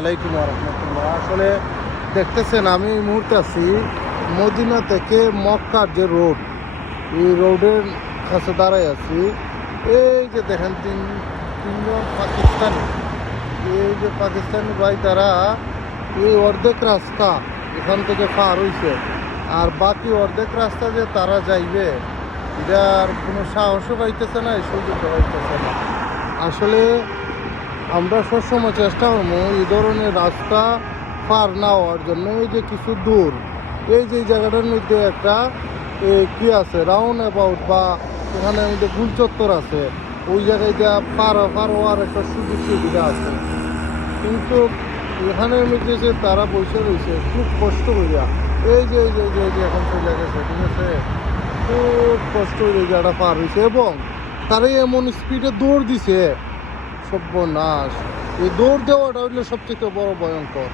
আলাইকুম ওয়া রাহমাতুল্লাহ। আসলে দেখতেছেন আমি এই মুহূর্তে আছি মদিনা থেকে মক্কার যে রোড, এই রোডের কাছে দাঁড়াই আছি। এই যে দেখেন তিনজন পাকিস্তানি, এই যে পাকিস্তানি ভাই তারা এই অর্ধেক রাস্তা এখান থেকে পার হইছে, আর বাকি অর্ধেক রাস্তা যে তারা যাইবে এটার কোনো সাহসও পাইতেছে না, এই সুযোগও পাইতেছে না। আসলে আমরা সবসময় চেষ্টা করবো এই ধরনের রাস্তা পার না হওয়ার জন্য। এই যে কিছু দূর, এই যে জায়গাটার মধ্যে একটা কি আছে রাউন্ড অ্যাবাউট বা এখানে মধ্যে গুলচত্বর আছে, ওই জায়গায় যা পার হওয়ার একটা সুযোগ সুবিধা আছে, কিন্তু এখানের মধ্যে যে তারা বসে রয়েছে খুব কষ্ট করিয়া। এই যে এই যে এই যে এই যে এখন চলে গেছে, ঠিক আছে, খুব কষ্ট হয়ে জায়গাটা পার হয়েছে এবং তারাই এমন স্পিডে দৌড় দিছে, সর্বনাশ। এই দৌড় দেওয়াটা হইলে সবচেয়ে বড় ভয়ঙ্কর।